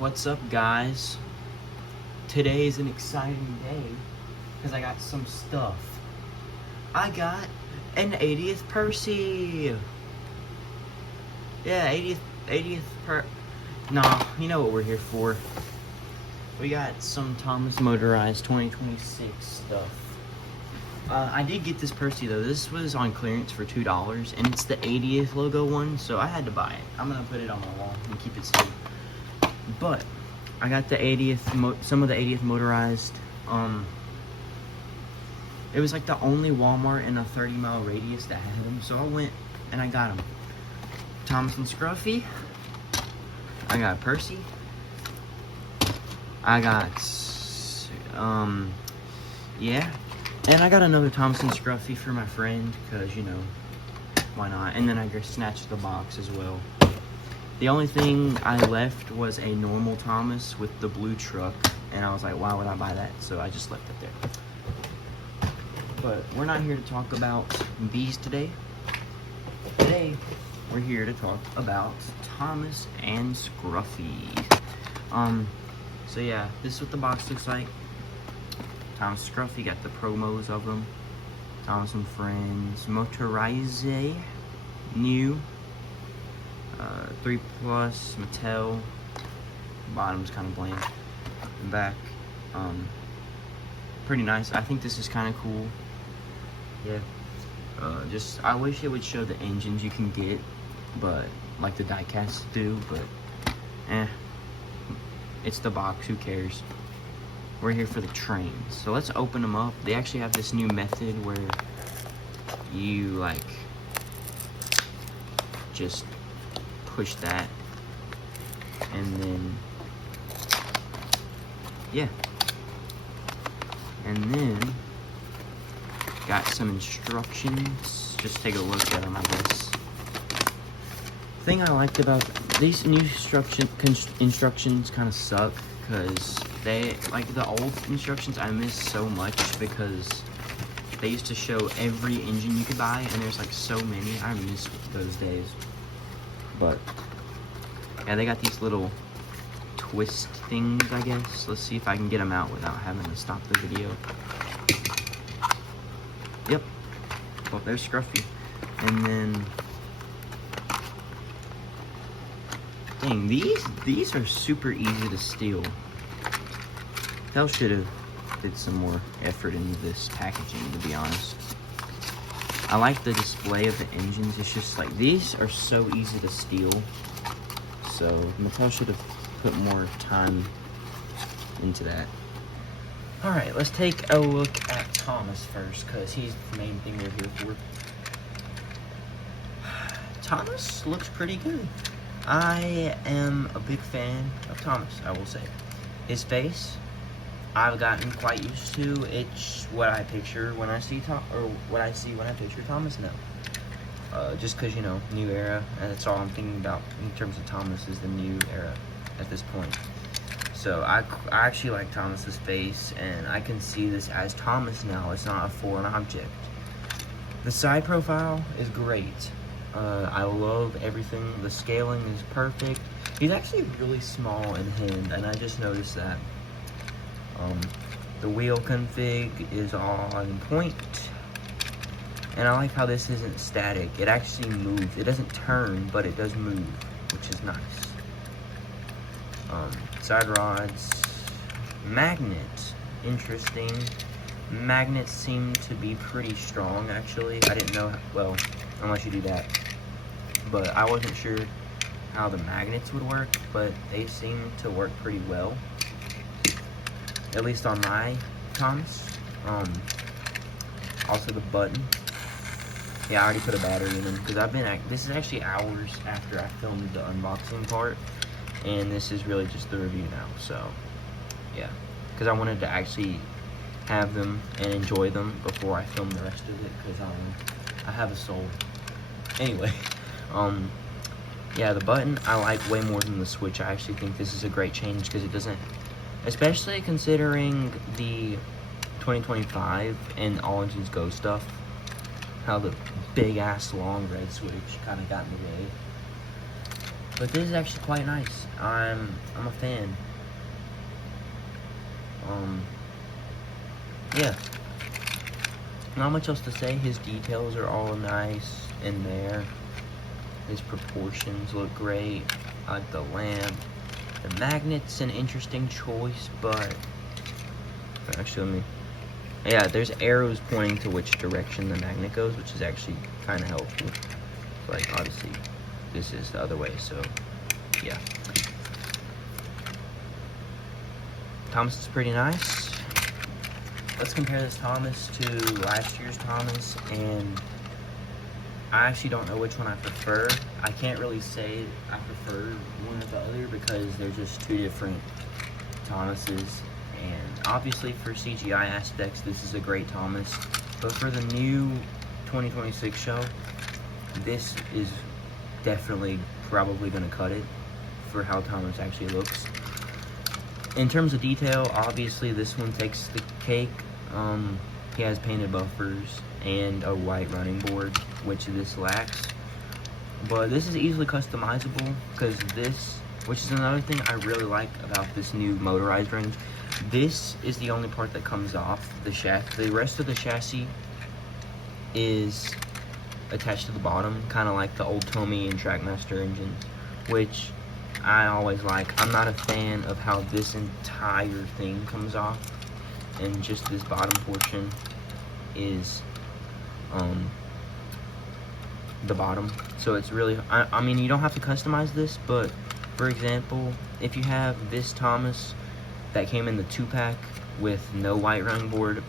What's up, guys? Today is an exciting day because I got some stuff. I got an 80th Percy. Yeah, 80th Nah, you know what we're here for. We got some Thomas Motorized 2026 stuff. I did get this Percy though. This was on clearance for $2, and it's the 80th logo one, so I had to buy it. I'm gonna put it on my wall and keep it safe. But I got the 80th, some of the 80th Motorized. It was like the only Walmart in a 30-mile radius that had them, so I went and I got them. Thomas and Scruffy. I got Percy. I got, yeah. And I got another Thomas and Scruffy for my friend, because, you know, why not? And then I just snatched the box as well. The only thing I left was a normal Thomas with the blue truck, and I was like, why would I buy that? So I just left it there. But we're not here to talk about these today. Today, we're here to talk about Thomas and Scruffy. So yeah, this is what the box looks like. Thomas Scruffy, got the promos of them. Thomas and Friends, Motorized, new. 3 Plus, Mattel. Bottom's kind of bland. And back, pretty nice. I think this is kind of cool. Yeah. Just, I wish it would show the engines you can get, but like the diecasts do. But, it's the box. Who cares? We're here for the trains. So let's open them up. They actually have this new method where you like just push that, and then yeah, and then got some instructions. Just take a look at them, I guess. Thing I liked about these new instructions kind of suck, because they, like the old instructions, I miss so much because they used to show every engine you could buy, and there's like so many. I miss those days. But yeah, they got these little twist things, I guess. Let's see if I can get them out without having to stop the video. Yep. Well, there's Scruffy. And then, dang, these are super easy to steal. Mattel should have did some more effort into this packaging, to be honest. I like the display of the engines. It's just like, these are so easy to steal. So Mattel should have put more time into that. All right, let's take a look at Thomas first, because he's the main thing we're here for. Thomas looks pretty good. I am a big fan of Thomas, I will say. His face, I've gotten quite used to. It's what I picture when I see when I picture Thomas now. Just because, you know, new era, and that's all I'm thinking about in terms of Thomas, is the new era at this point. So I actually like Thomas's face, and I can see this as Thomas now. It's not a foreign object. The side profile is great. I love everything. The scaling is perfect. He's actually really small in hand, and I just noticed that. The wheel config is all on point, and I like how this isn't static. It actually moves. It doesn't turn, but it does move, which is nice. Side rods, magnet, interesting. Magnets seem to be pretty strong, actually. I didn't know, well, unless you do that, but I wasn't sure how the magnets would work, but they seem to work pretty well. At least on my Thomas. Also the button. Yeah, I already put a battery in them, because this is actually hours after I filmed the unboxing part, and this is really just the review now. So yeah, because I wanted to actually have them and enjoy them before I film the rest of it, because I have a soul. Anyway, yeah, the button I like way more than the switch. I actually think this is a great change, because it doesn't, especially considering the 2025 and All Engines Go stuff, how the big ass long red switch kind of got in the way. But this is actually quite nice. I'm a fan. Yeah. Not much else to say. His details are all nice in there. His proportions look great. I like the lamp. The magnet's an interesting choice, but actually, let me. Yeah, there's arrows pointing to which direction the magnet goes, which is actually kind of helpful. Like, obviously, this is the other way, so yeah. Thomas is pretty nice. Let's compare this Thomas to last year's Thomas, and I actually don't know which one I prefer. I can't really say I prefer one or the other because they're just two different Thomases. And obviously for CGI aspects, this is a great Thomas. But for the new 2026 show, this is definitely probably going to cut it for how Thomas actually looks. In terms of detail, obviously this one takes the cake. He has painted buffers and a white running board, which this lacks. But this is easily customizable because this, which is another thing I really like about this new motorized range, this is the only part that comes off the shaft. The rest of the chassis is attached to the bottom, kind of like the old Tommy and Trackmaster engines, which I always like. I'm not a fan of how this entire thing comes off, and just this bottom portion is the bottom. So it's really, I mean, you don't have to customize this, but for example, if you have this Thomas that came in the 2-pack with no white running board,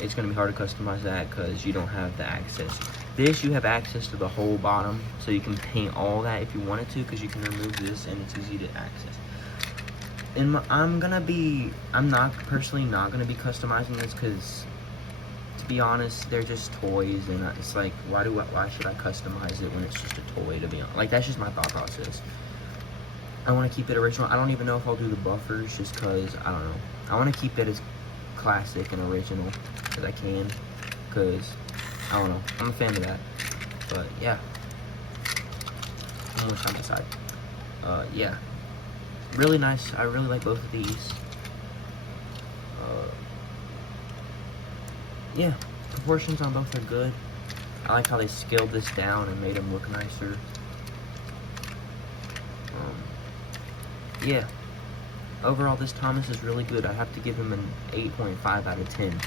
it's going to be hard to customize that because you don't have the access. This, you have access to the whole bottom, so you can paint all that if you wanted to, because you can remove this and it's easy to access. And I'm personally not gonna be customizing this because, to be honest, they're just toys, and it's like, why should I customize it when it's just a toy? To be honest, like, that's just my thought process. I want to keep it original. I don't even know if I'll do the buffers, just because I don't know. I want to keep it as classic and original as I can, because I don't know. I'm a fan of that. But yeah, one more time aside. Yeah. Really nice. I really like both of these. Yeah, proportions on both are good. I like how they scaled this down and made them look nicer. Yeah, overall this Thomas is really good. I have to give him an 8.5 out of 10.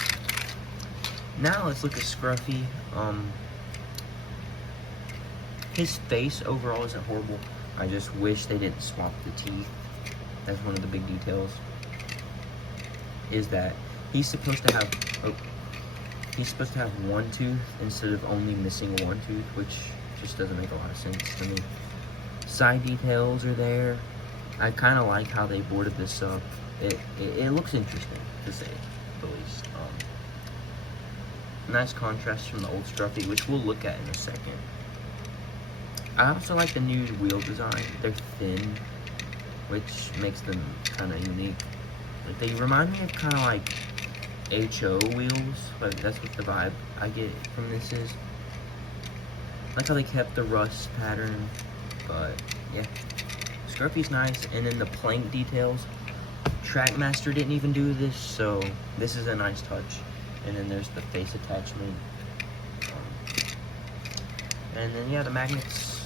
Now let's look at Scruffy. His face overall isn't horrible. I just wish they didn't swap the teeth. That's one of the big details. Is that he's supposed to have one tooth instead of only missing one tooth, which just doesn't make a lot of sense to me. Side details are there. I kind of like how they boarded this up. It looks interesting, to say the least. Nice contrast from the old Scruffy, which we'll look at in a second. I also like the new wheel design. They're thin, which makes them kind of unique. Like, they remind me of kind of like HO wheels. Like, that's what the vibe I get from this is. I like how they kept the rust pattern, but yeah. Scruffy's nice, and then the plank details. Trackmaster didn't even do this, so this is a nice touch. And then there's the face attachment. And then yeah, the magnets.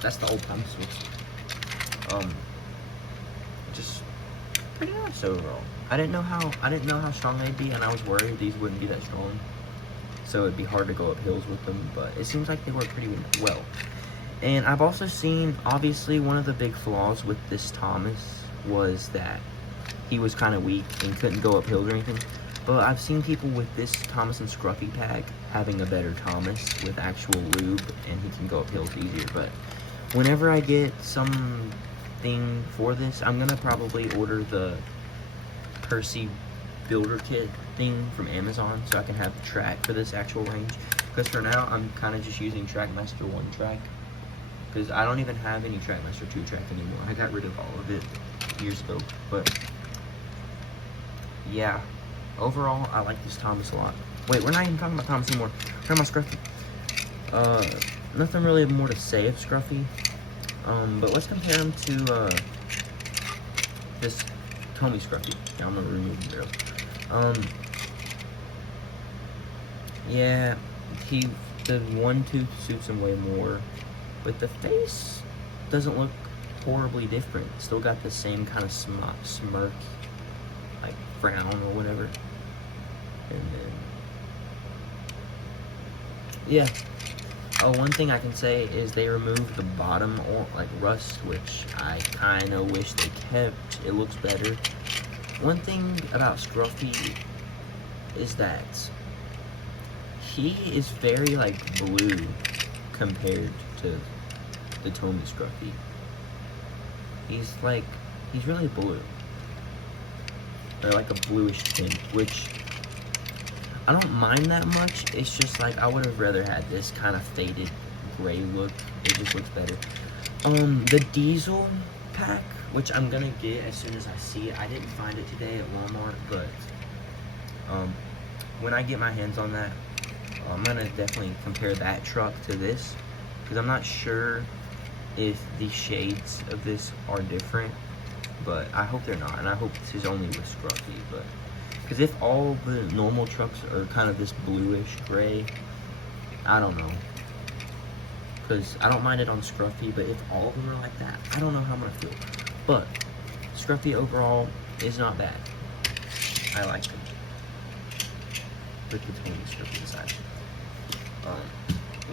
That's the old Thomas switch. Just pretty nice overall. I didn't know how strong they'd be, and I was worried these wouldn't be that strong. So it'd be hard to go up hills with them, but it seems like they work pretty well. And I've also seen, obviously, one of the big flaws with this Thomas was that he was kind of weak and couldn't go up hills or anything. But I've seen people with this Thomas and Scruffy pack having a better Thomas with actual lube, and he can go up hills easier. But whenever I get something for this, I'm gonna probably order the Percy builder kit thing from Amazon so I can have track for this actual range. Because for now, I'm kind of just using Trackmaster 1 track. Because I don't even have any Trackmaster 2 track anymore. I got rid of all of it years ago. But yeah, overall, I like this Thomas a lot. Wait, we're not even talking about Thomas anymore. We're talking about Scruffy. Nothing really more to say of Scruffy. But let's compare him to this Tommy Scruffy. Yeah, I'm gonna remove the barrel. Yeah, the one tooth suits him way more, but the face doesn't look horribly different. Still got the same kind of smirk, like frown or whatever. And then, yeah. Oh, one thing I can say is they removed the bottom or like rust, which I kind of wish they kept. It looks better. One thing about Scruffy is that he is very like blue compared to the Tommy Scruffy. He's really blue. Or like a bluish tint, which I don't mind that much. It's just like I would have rather had this kind of faded gray look. It just looks better. The diesel pack, which I'm gonna get as soon as I see it. I didn't find it today at Walmart, but when I get my hands on that, I'm gonna definitely compare that truck to this, because I'm not sure if the shades of this are different, but I hope they're not, and I hope this is only with Scruffy. But because if all the normal trucks are kind of this bluish gray, I don't know. Because I don't mind it on Scruffy, but if all of them are like that, I don't know how I'm gonna feel. But Scruffy overall is not bad. I like him. With the Tommy Scruffy inside.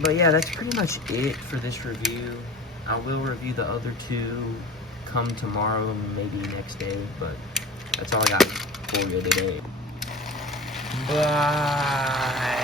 But yeah, that's pretty much it for this review. I will review the other two come tomorrow, maybe next day, but that's all I got for you today. Bye.